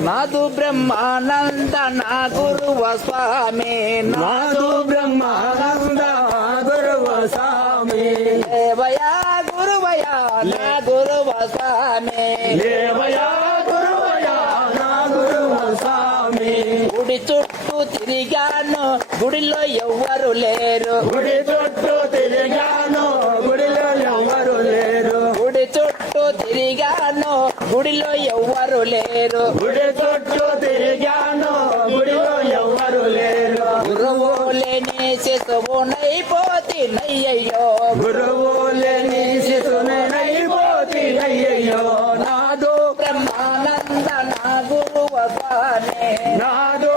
నాదు బ్రహ్మానంద నా గురువ స్వామి నాదు బ్రహ్మానంద గురువ స్వామి లేవయా గురువయా నా గురువ స్వామి లేవయా గురువయా నా గురువ స్వామి గుడి చుట్టూ తిరిగాను గుడిలో ఎవ్వరు లేరు గుడి చుట్టూ తిరిగాను గుడిలో ఎవరు లేరు గుడి చుట్టూ తిరిగాను గుడిలో ఎవ్వరు లేరు గుడి చుట్టూ తిరిగాను గుడిలో ఎవరు లేరు గురువు లేని శిశువునైపోతినయ్యో గురువు లేని శిశునైపోతినయ్యో నాదు బ్రహ్మానంద నా గురువ స్వామి నాదు